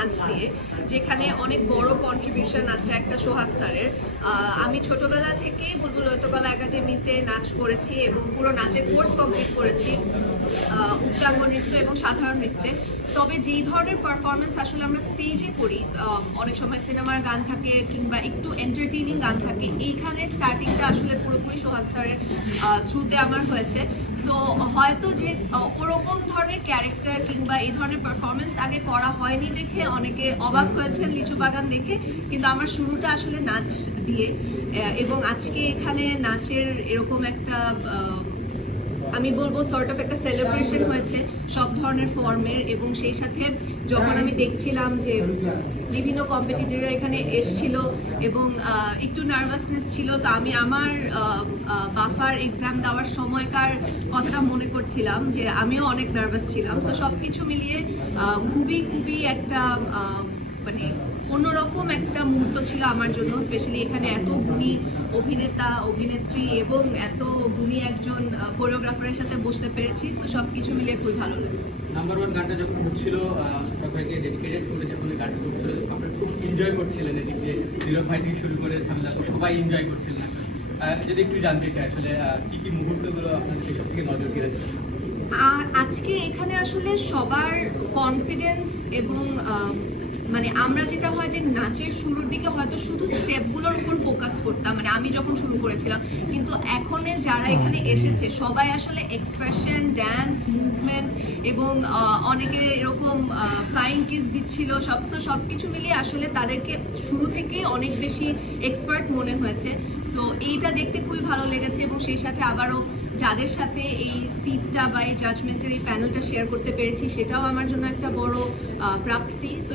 নাচ দিয়ে, যেখানে অনেক বড় কন্ট্রিবিউশন আছে একটা সোহাগ স্যারের। আমি ছোটবেলা থেকেই বুলবুল ললিতকলা একাডেমিতে নাচ করেছি এবং পুরো নাচের কোর্স কমপ্লিট করেছি উচ্চাঙ্গ নৃত্য এবং সাধারণ নৃত্যে। তবে যেই ধরনের পারফরমেন্স আসলে আমরা স্টেজে করি, অনেক সময় সিনেমার গান থাকে কিংবা একটু এন্টারটেইনিং গান থাকে, এইখানে স্টার্টিংটা আসলে পুরোপুরি সোহাগ স্যারের থ্রুতে আমার হয়েছে। সো হয়তো যে ওরকম ধরনের ক্যারেক্টার কিংবা এই ধরনের পারফরমেন্স আগে করা হয়নি দেখে অনেকে অবাক হয়েছেন লিচু বাগান দেখে, কিন্তু আমার শুরুটা আসলে নাচ দিয়ে। এবং আজকে এখানে নাচের এরকম একটা আমি বলবো সর্ট অফ একটা সেলিব্রেশন হয়েছে সব ধরনের ফর্মের, এবং সেই সাথে যখন আমি দেখছিলাম যে বিভিন্ন কম্পিটিটররা এখানে এসছিল এবং একটু নার্ভাসনেস ছিল, তো আমি আমার বাফার এক্সাম দেওয়ার সময়কার কথাটা মনে করছিলাম যে আমিও অনেক নার্ভাস ছিলাম। সো সব কিছু মিলিয়ে খুবই একটা মানে অন্যরকম একটা মুহূর্ত ছিল আমার জন্য, স্পেশালি এখানে এত গুণী অভিনেতা অভিনেত্রী এবং এত গুণী একজন কোরিওগ্রাফারের সাথে বসতে পেরেছি। তো সব কিছু মিলিয়ে খুবই ভালো লাগছে। নাম্বার ওয়ান গানটা যখন হচ্ছিল সবাইকে ডেডিকেটেড করে যখন ওই গানটা হচ্ছিল, আপনারা খুব এনজয় করছিলেন, এদিক দিয়ে নীরব ভাই থেকে শুরু করে ঝামেলা সবাই এনজয় করছিলেন। যদি একটু জানতে চাই আসলে কি কি মুহূর্তগুলো আপনাদের সব থেকে নজর কেড়েছে? আজকে এখানে আসলে সবার কনফিডেন্স এবং মানে আমরা যেটা হয় যে নাচের শুরুর দিকে হয়তো শুধু স্টেপগুলোর উপর ফোকাস করতাম, মানে আমি যখন শুরু করেছিলাম, কিন্তু এখন যারা এখানে এসেছে সবাই আসলে এক্সপ্রেশন, ড্যান্স, মুভমেন্ট এবং অনেকে এরকম ফ্লাইং কিস দিচ্ছিল, সব কিছু মিলিয়ে আসলে তাদেরকে শুরু থেকেই অনেক বেশি এক্সপার্ট মনে হয়েছে। সো এইটা দেখতে খুবই ভালো লেগেছে, এবং সেই সাথে আবারও যাদের সাথে এই সিটটা বা এই জাজমেন্টের এই প্যানেলটা শেয়ার করতে পেরেছি, সেটাও আমার জন্য একটা বড় প্রাপ্তি। সো